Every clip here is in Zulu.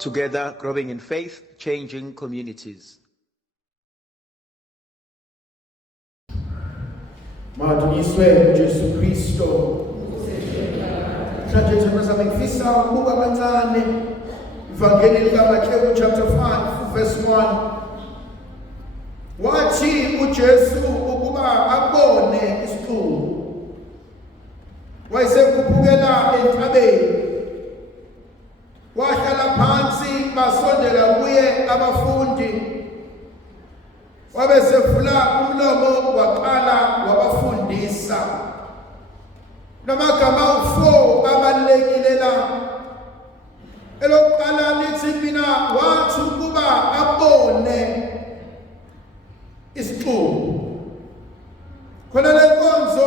Together, growing in faith, changing communities. Madunyiswe Jesu Kristo. Mhlanje thina sami ngifisa ukubuka kancane Ivangeli likaMateyu chapter 5 verse 1. Wathi uJesu ukuba abone isixuku. Wayesekhuphukela entabeni. Wahlala phansi basondela kuye abafundi. Wabesevula umlomo waqala wabafundisa. Namagama u4 abalekile la. Elokuqala lithi mina wathi ukuba abone isixuku. Khona lenkonzo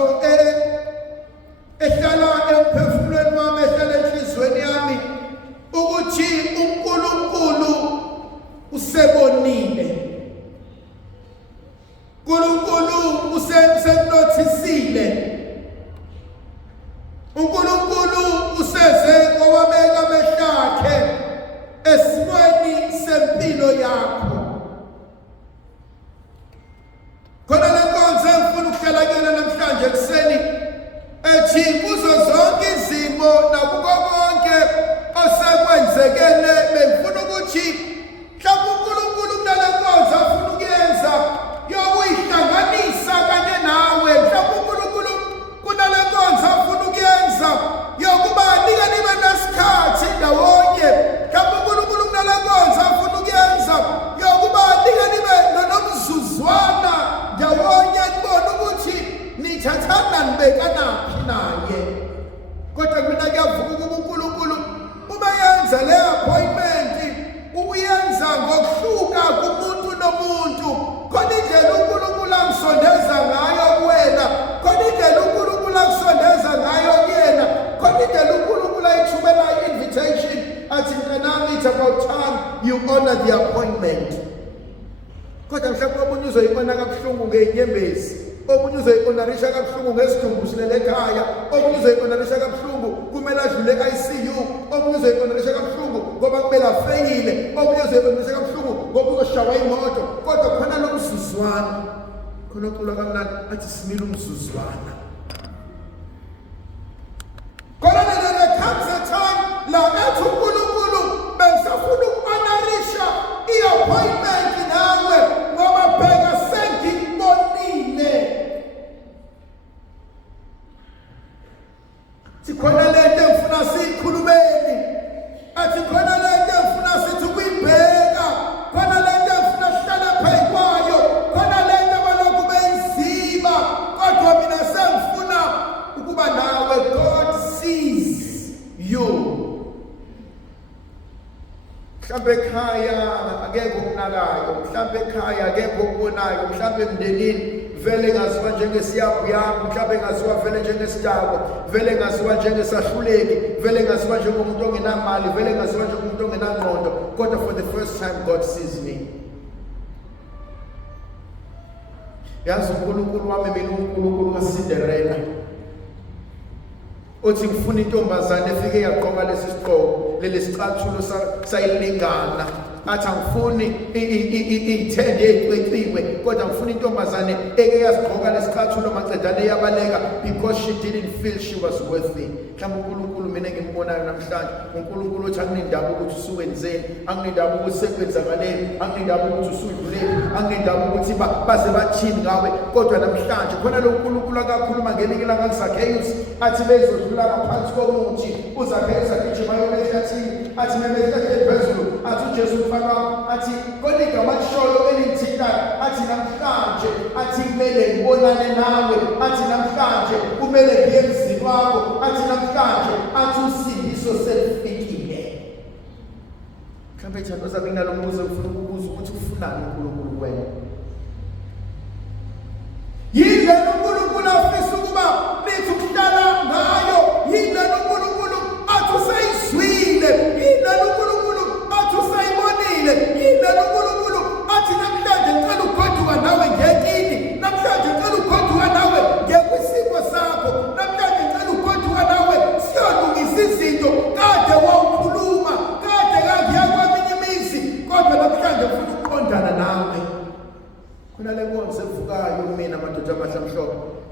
ehlala emphefumulweni wami, ehlala enhlizweni yami ukuthi uNkulunkulu usebonile. uNkulunkulu usenothisile. uNkulunkulu useze owabeka amehlo akhe esimweni sempilo yakho. Khona lenkonzo engifuna ukuhlala kuyona namhlanje ekuseni ethi kuzo zonke izimo nakuko konke osekwenzekele bengifuna ukuthi mhlawumbe uNkulunkulu kunale nkonzo afuna ukuyenza yokuyihlanganisa kanye nawe. Mhlawumbe uNkulunkulu kunale nkonzo afuna ukuyenza yokuba nika nibe nesikhathi ndawonye. Mhlawumbe uNkulunkulu kunale nkonzo afuna ukuyenza yokuba nika nibe nomzuzwana ndawonye nibone ukuthi nithathana nibekanaphi naye. Kodwa mina kuyavuka ukuba uNkulunkulu uma yenza le appointment uyenza ngokuhluka kumuntu nomuntu. Khona indlela uNkulunkulu angisondeza ngayo kuwena, khona indlela uNkulunkulu akusondeza ngayo kuyena, khona indlela uNkulunkulu ayithumela invitation athi mntanami, it's about time you honor the appointment. Kodwa mhlawumbe omunye uzoyibona kabuhlungu ngeinyembezi, omunye uzoyihonorisha kabuhlungu ngesidumbu silele ekhaya, omunye uzoyihonorisha kabuhlungu kumele adlule e-ICU, omunye uzoyihonorisha kabuhlungu ngoba kumele afeyile, omunye uzoyihonorisha kabuhlungu ngoba uzoshawa imoto. Kodwa khona lo mzuzwana, khona ucula kamnandi athi simile umzuzwana. Khona there comes a time la ethi uNkulunkulu bengisafuna ukuhonorisha i-appointment nawe ngoba bheka sengikubonile. Sikhona lento engifuna siyikhulumeni, athi khona lento engifuna sithi ukuyibheka, khona lento engifuna sihlale phezu kwayo, khona lento abalokhu beyizima. Kodwa mina sengifuna ukuba nawe. God sees you. Mhlawumbe ekhaya akekho okunakayo, mhlawumbe ekhaya akekho okubonayo, mhlawumbe emndenini vele ngaziwa njengesiyabhuyamu, mhlawumbe ngaziwa vele njengesidakwa, vele ngaziwa njengesahluleki, vele ngaziwa njengomuntu ongenamali, vele ngaziwa njengomuntu ongenangqondo. Kodwa for the first time God sees me. Yazi uNkulunkulu wami mina uNkulunkulu kaCinderella. Uthi ngifuna intombazane efike yaqoka lesi sigqoko, leli sicathulo sayilingana. Athi angifuni ithende eyicweciwe, kodwa ngifuna intombazane eke yazigqoka lesicathulo macedane yabaleka because she didn't feel she was worthy. Mhlawumbe uNkulunkulu mina engimbonayo namhlanje, uNkulunkulu uthi anginendaba ukuthi usuwenzeni, anginendaba ukuthi sekwenzakaleni, anginendaba ukuthi usudluleni, anginendaba ukuthi baze bathini ngawe. Kodwa namhlanje khona lo uNkulunkulu akakhuluma ngelinye ilanga kuZakheyus athi bezodlula ngaphansi komuthi. uZakheyus agijima yona ehlathini, athi memehlathini phezulu, athi uJesu mfana, athi kodwa igama lisholo elithintana, athi namhlanje, athi kumele ngibonane nawe, athi namhlanje kumele ngiye emzini wakho, athi namhlanje, athi usindiso selifikile. Mhlawumbe thando zami nalo mbuzo ngifuna ukubuza ukuthi ufunani uNkulunkulu kuwena. Yindlela uNkulunkulu afisa ukuba nithi ukuhlala ngayo, yindlela uNkulunkulu athi usayizwile, yindlela uNkulunkulu athi usayibonile, yindlela uNkulunkulu athi namhlanje ngicela ugoduka nawe ngekini, namhlanje ngicela ugoduka nawe ngekwisimo sakho, namhlanje ngicela ugoduka nawe siyolungisa izinto kade wawukhuluma, kade kangiya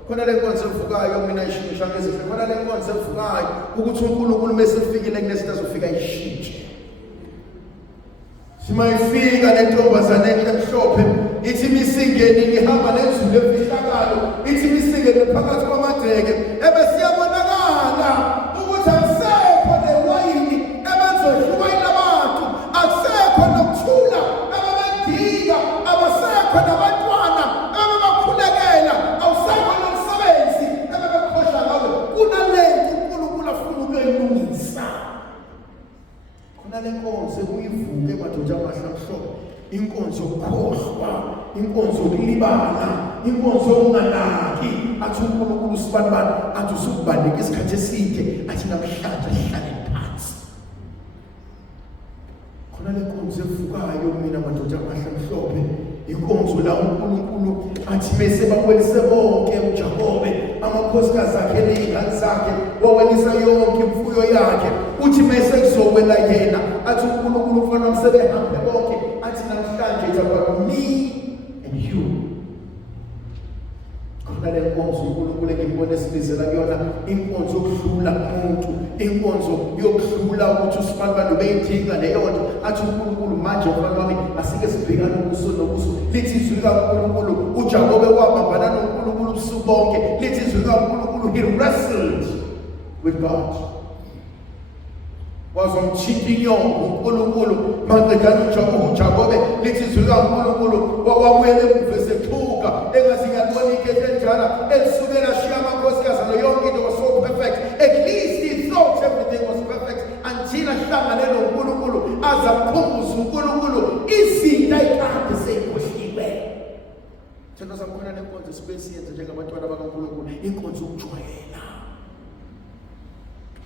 khona le nkonzo evukayo mina ishintsha ngezihle khona le nkonzo evukayo ukuthi uNkulunkulu mesefikile kunezinto azofika ishintshe simayifika lentombazane emhlophe ithi misingenini ihamba nezulu efihlakalo ithi misingene phakathi kwamadeke ebesiyabonakala ukuthi akusekho newayini ebezodluwayini abantu akusekho nokuthula ababedinga abasekho nabantwana ababakhulekela awusekho nomsebenzi ababekhohlwa ngawe kunalento uNkulunkulu afuna ukuyilungisa khona le nkonzo kuyivuke madoda amahlamhlobo inkonzo yokukhohlwa inkonzo yokulibala inkonzo yokunganaki athi uNkulunkulu sibanibani athi usukubandika isikhathi eside athi namhlanje sihlale phansi khona le nkonzo evukayo mina madoda amahlamhlobo inkonzo la uNkulunkulu athi mase bakwelise bonke uJakobe amakhosikazi akhe nezingane zakhe wawelisa yonke imfuyo yakhe uthi mase kuzowela yena athi uNkulunkulu ufana umsebenzi bonke athi namhlanje it's about me and you khona le nkonzo uNkulunkulu engibone sibizela kuyona inkonzo yokudlula umuntu inkonzo yokudlula ukuthi usimalibalo beyidinga leyonto athi uNkulunkulu manje mfana wami asike sibhekane ubuso nobuso lithi izwi likaNkulunkulu uJakobe wabambana noNkulunkulu ubusuku bonke lithi izwi likaNkulunkulu he wrestled with God wazomthinta inyongo uNkulunkulu maqedana uJakobe lithi izwi likaNkulunkulu wawamele emvese thuka engathi ngiyabona ikhethe njalo elisukela shiya amakhosikazi lo yonke into was so perfect at least he thought everything was perfect until ahlangane noNkulunkulu azakhumbuza uNkulunkulu izinto ayikade seyikhohliwe thina sakhona lenkonzo sibesiyenza njengabantwana bakaNkulunkulu inkonzo yokujwayela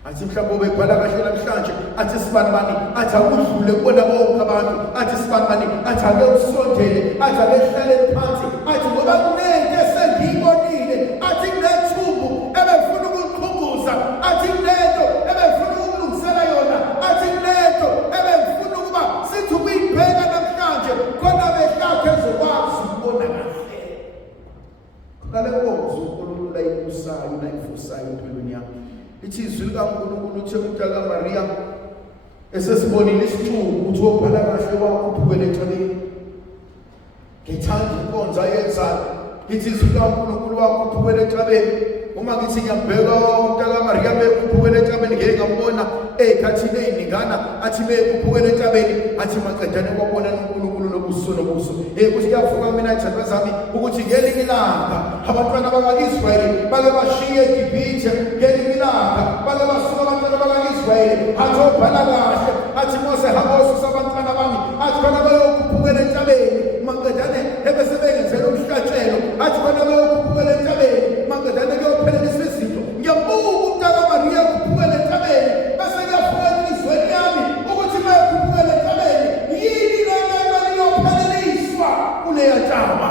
athi mhlawumbe ubekhala kahle namhlanje athi sibanibani athi akudlule kubona bonke abantu athi sibanibani athi ake usondele athi ake hlale phansi athi ngoba kunento esengiyibonile athi kunethumbu ebefuna ukuqhumbuza athi kunento ebefuna ukulungisela yona athi kunento ebefuna ukuba sithi ukuyibheka namhlanje khona behlakhe ezokwazi ukubona kahle ngale nkonzo uNkulunkulu ayibusayo nayifusayo empilweni yakho ithi izwi likaNkulunkulu uthe umntaka Maria esesibonile isithuku ukuthi wobhala kahle wakuphukele eceleni ngithanda inkonzo ayenzayo ithi izwi likaNkulunkulu wakuphukele eceleni uma ngithi ngiyambheka umntaka Maria bekuphukele eceleni ngeke ngambona ekhathini eyiningana athi bekuphukele eceleni athi maqedane kwabona uNkulunkulu nobuso nobuso kuthi kuyavuka mina ithemba zami ukuthi ngelinye ilanga abantwana bakaIsrayeli bake bashiye eGibhithe ngelinye ilanga bake basuka abantwana bakaIsrayeli athi obhala kahle athi Mose hamba ususa abantwana bami athi khona bayokuphukela entabeni maqedane ebesebenzela umhlatshelo athi khona bayokuphukela entabeni maqedane kuyophelelisa izinto ngiyambuka umntaka Maria ukuphukela entabeni bese kuyavuka inhliziyo yami ukuthi bayokuphukela entabeni yini lento ayiyophelelisa kuleya ntaba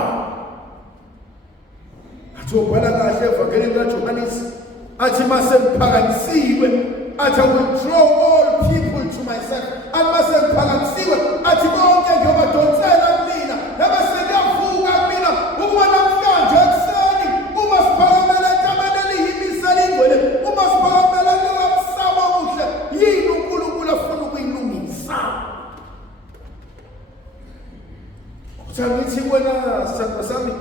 athi ubhala kahle evangelini kaJohannes athi mase ngiphakanyisiwe athi I will draw all people to myself and mase ngiphakanyisiwe athi bonke ngiyobadonsela kumina ebese kuyavuka kumina ukuba namhlanje ekuseni uma siphakamela entabeni eliyimisela ingcwele uma siphakamela kulomsamo omuhle yini uNkulunkulu afuna ukuyilungisa Sangithi wena sami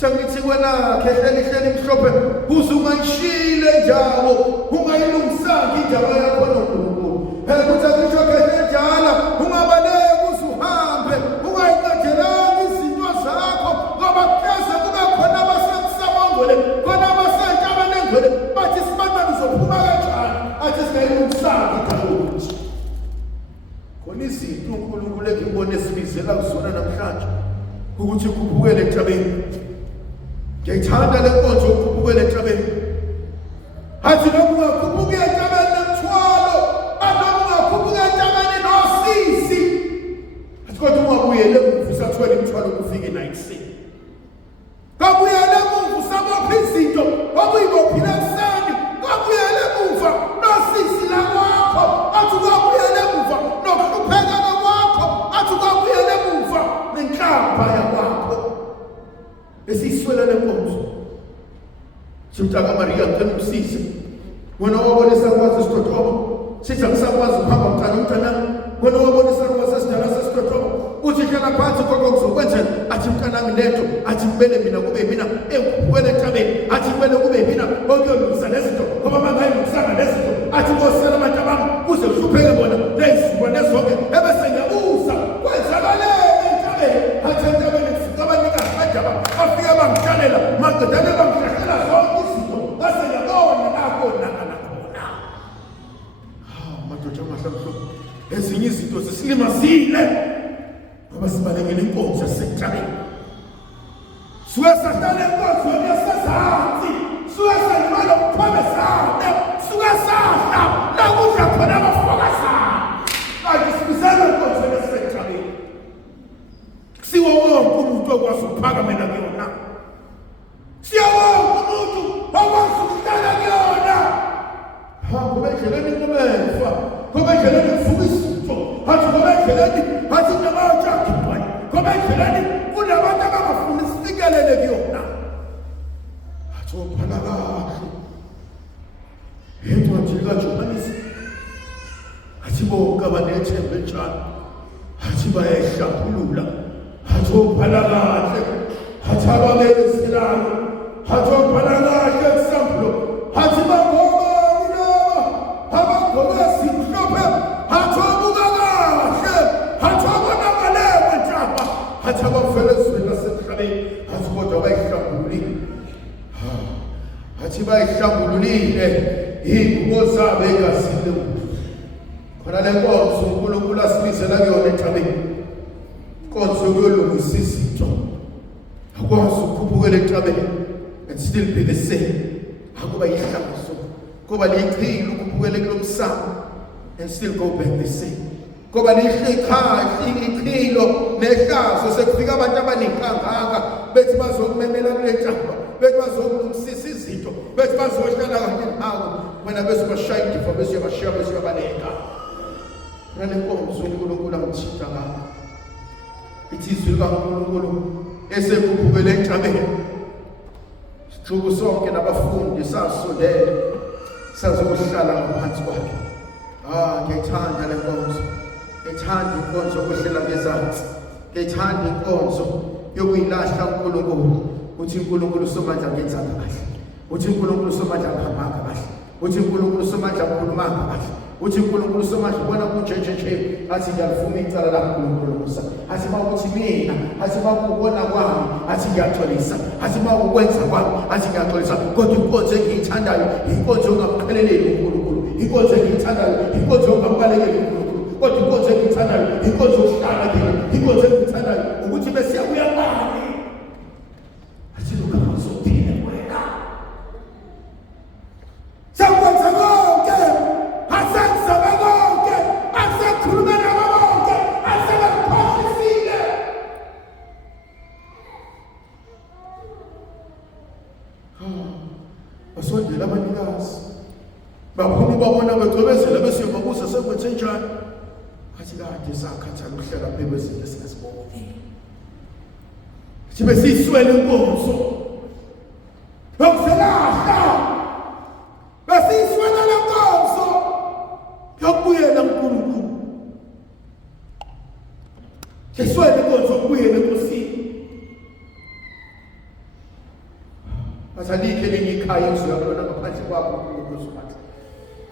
sangithi wena khehleli mhlophe kuze ungayishile njalo ungayilungisanga indaba yakho noNkulunkulu ukuthi ngisho khehle njalo ungabaleki kuze uhambe ungayiqedelanga izinto zakho ngoba keze kube khona abasemsabongole khona abasentabeni engcwele bathi sibandana uzophuma kanjani athi singayilungisanga indaba ukuthi khona izinto uNkulunkulu ekubone sibizela kuzona namhlanje ukuthi ukhuphukele entabeni ngiyithanda le nkonzo ukhuphukele entabeni athi noma ungakhuphuka entabeni nemthwalo noma ungakhuphuka entabeni nosisi athi kodwa ungabuyele emuva usathwele imithwalo kufike la ekuseni kabuyele emuva usabopha izinto obuyibophile ekuseni kabuyele emuva nosisi la kwakho athi kabuyele emuva nokuhlupheka kwakho athi kabuyele emuva nenhlamba yakwakho esiswela lenkonzo Mtaka Maria ngicela umsize. Wena wabonisa kwazi isitothobo. Sithi akusakwazi ukuhamba mntana. Wena wabonisa kwazi isidala sesitothobo. Uthi hlala phansi konke kuzokwenzela. Athi mntanami lento, athi kumele mina kube mina engikhuphukele entabeni. Athi kumele kube mina okuyolungisa lezinto. Ngoba bangayilungisanga lezinto. Athi ngosela abantu abami kuze kuhlupheke bona lezibone zonke ebese ngiyabuza kwenzakaleni entabeni. Athi entabeni kufika abanikazi badaba bafike bangihlalela maqedane bangihlahlela zonke izinto. Base ngiyabona nakhona. Madoda amahlalo ezinye izinto zisilimazile ngoba sibalekele inkonzo yasentabeni. Suke sahlala inkonzo yasezansi, suke sanimalo ukuphomezana, suke sahla la kudla khona abafokazana. Kanti sibizana inkonzo yasentabeni. Kusiwa wonke umuntu okwazi ukuphakamela kuyona. Siya wonke umuntu okwazi ukuhlala kuyona. Ngoba endleleni kumefa, ngoba endleleni kufuka izinto, athi ngoba endleleni athi namatsha akhiphayo, ngoba endleleni kunabantu abangafuni sifikelele kuyona. Athi ophala kahle. Encwadini kaJohannes athi bonke abanethemba enjalo athi bayayihlaphulula. Athi ophala kahle. Athi ababezelayo. Athi ophala kahle kusambulo. Athi bangoma bayihlambululile ingubo zabo egazile khona le nkonzo uNkulunkulu asibizela kuyona entabeni. Inkonzo yokuyolungisa izinto. Akwazi ukukhuphukela entabeni and still be the same. Akuba yihlazo kuba liyichilo ukukhuphukela kulomsamo and still go back the same. Kuba liyikhaya ichilo nehlazo sekufika abantu abanenkangaka bethi bazokumemela kule ntaba. Bethi bazokulungisisa izinto. Bethi bazohlala kanye nawe wena bese bashaya indiva bese yabashiya bese yabaleka. Nale nkonzo uNkulunkulu amthitha ngakho. Ithizwe likaNkulunkulu esekhuphukele entabeni. Sithuku sonke nabafundi sasondele sazokuhlala ngaphansi kwakhe. Ngiyithanda le nkonzo. Ngiyithanda inkonzo yokuhlela ngezansi. Ngiyithanda inkonzo yokuyilahla uNkulunkulu. Uthi uNkulunkulu somandla ngenza kahle. Uthi uNkulunkulu somandla ngihamba kahle. Uthi uNkulunkulu somandla ngikhuluma kahle. Uthi uNkulunkulu somandla ubona kunjenje athi ngiyalifuna icala lakho uNkulunkulu. Athi mawuthi mina, athi mawubona kwami, athi ngiyatholisa. Athi mawukwenza kwami, athi ngiyatholisa. Kodwa inkonzo engiyithandayo, inkonzo ongamqheleleli uNkulunkulu. Inkonzo engiyithandayo, inkonzo ongambalekeli uNkulunkulu. Kodwa inkonzo engiyithandayo, inkonzo yokuhlala kini. Inkonzo engiyithandayo ukuthi bese yabuya ngani. Athi ungazophila wena. Sakwenza konke, asenza konke, asekhuluma nabo bonke, asebepholisile. Basondela abanikazi. Baphuma babona begcobezela bese babuza sekwenze njani. Athi kade sakhathala ukuhlala phezu kwezinto esingaziboni. Sibe siswele inkonzo. Yokuselahla. Basiswele le nkonzo. Yokubuyela uNkulunkulu. Siswele inkonzo yokubuyela enkosini. Asalikhe linye ikhaya uzoyabona ngaphandle kwakho uNkulunkulu uzobathi.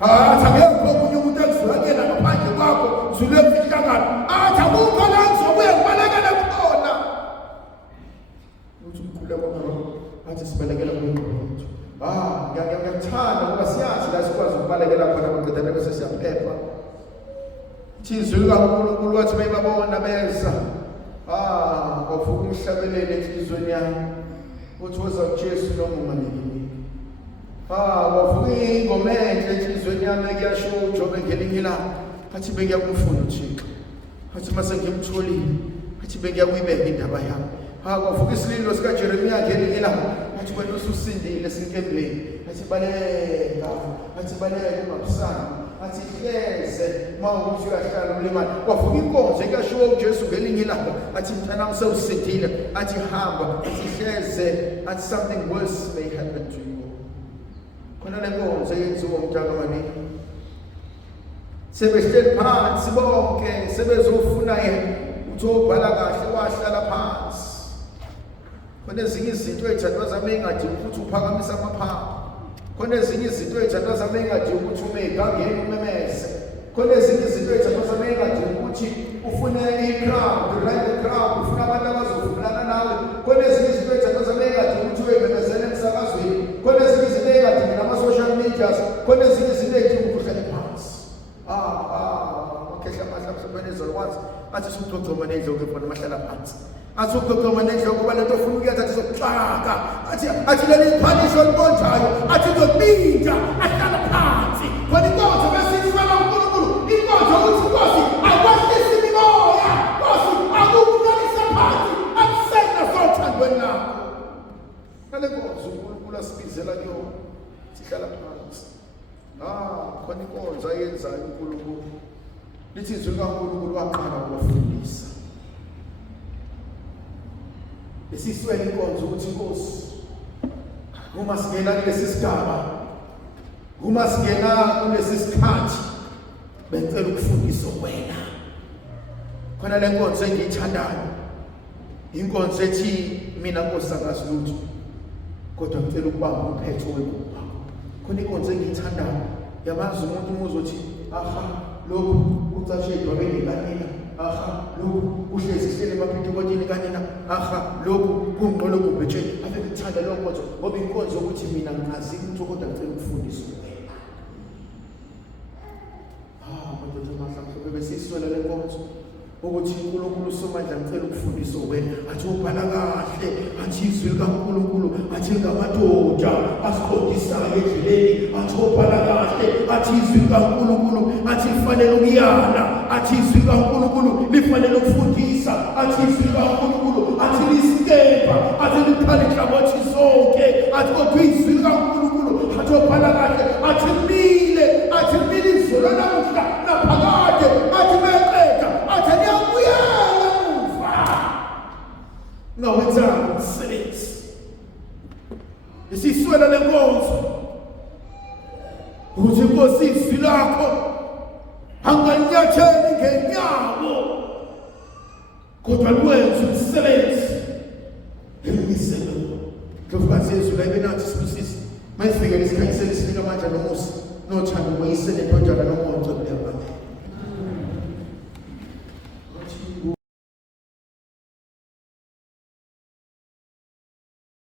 Akekho omunye umuntu engizulakela ngaphandle kwakho zule emfihlakalo. Akukho la ngizobuye ngibalekele khona. Uthi umkhulu kwakho athi sibalekela kuNkulunkulu. Ngiyakuthanda ngoba siyazi la sikwazi ukubalekela khona baqedane bese siyaphepha. Ithizwe likaNkulunkulu wathi bayibabona beza. Kwavuka umhlabelele enhlizweni yami. Uthi woza uJesu nomungameli. Kwavuka ingoma enhle enhlizweni yami ekuyasho uJobe ngelinye ilanga. Athi bengiyakumfuna uThixo. Athi mase ngimtholile. Athi bengiyakuyibeka indaba yami. Kwavuka isililo sikaJeremiya ngelinye ilanga. Athi wena ususindile sinkembeni. Athi baleka. Athi baleka ungabusanga. Athi hleze mawukuthi uyahlala umlimani. Kwavuka inkonzo ekuyasho uJesu ngelinye ilanga. Athi mntanami sewusindile. Athi hamba. Athi hleze. Athi something worse may happen to you. khona le nkonzo eyenziwa umntaka maningi sebehleli phansi bonke sebezofuna uthi obhala kahle wahlala phansi khona ezinye izinto ezithandwa zami engadingi ukuthi uphakamisa amaphaphu khona ezinye izinto ezithandwa zami engadingi ukuthi ume egangeni umemeze khona ezinye izinto ezithandwa zami engadingi ukuthi ufune i-crowd right the crowd ufuna abantu abazovumelana nawe khona ezinye izinto ezithandwa zami engadingi ukuthi uyememezele emsakazweni khona ezinye izinto engadingi nama-social medias khona ezinye izinto ezidingi ukuthi uhlale phansi wakhehla amahla mhlobanizo once athi sukugcogcoma nendlovu khona mahlala phansi athi ukugcogcoma nendlovu kuba lento ofuna ukuyenza athi sokuxaka athi leli phanisho libonjayo athi ngokubinja ahlala phansi khona inkonzo besiyifela uNkulunkulu inkonzo ukuthi Nkosi akwehlisi imimoya Nkosi akukulalisa phansi akusena sothandweni lakho nale nkonzo uNkulunkulu asibizela kuyona sihlala phansi khona inkonzo ayenzayo uNkulunkulu lithi izwi likaNkulunkulu waqala ukufundisa esiswele inkonzo ukuthi Nkosi uma singena kulesi sigaba uma singena kulesi sikhathi bengicela ukufundisa wena khona le nkonzo engiyithandayo inkonzo ethi mina Nkosi angazi lutho kodwa ngicela ukubamba umphetho wekuba khona inkonzo engiyithandayo yabazi umuntu uzothi lokhu ucashe edwabeni kanina lokhu uhlezi ihlele emaphithikotini kanina lokhu kungqolo kubhetsheni ave ngithanda lo nkonzo ngoba inkonzo ukuthi mina ngazi ukuthi kodwa ngicela ukufundisa wena madoda mahlamhlobo besiswela le nkonzo ukuthi uNkulunkulu uSomandla ngicela ukufundisa wena athi ubhala kahle athi izwi likaNkulunkulu athi ngamadoda asiqondisayo endleleni athi ubhala kahle athi izwi likaNkulunkulu athi lifanele ukuyala athi izwi likaNkulunkulu lifanele ukufundisa athi izwi likaNkulunkulu athi lisikepha athi liqale inhlangothi zonke athi kodwa izwi likaNkulunkulu athi ubhala kahle athi mile izwi lanamuhla naphakade athi meqeda athi niyabuyela muva ngawenzanga umsebenzi esiswela le nkonzo ukuthi Nkosi izwi lakho anganyatheli ngenyawo kodwa lwenza umsebenzi emiselo ndofukazi izwi la ibenathi sibusisi mayifike lesikhathi selisifika manje nomusa nothando ngoyisele ntonjana nomonto kulebandla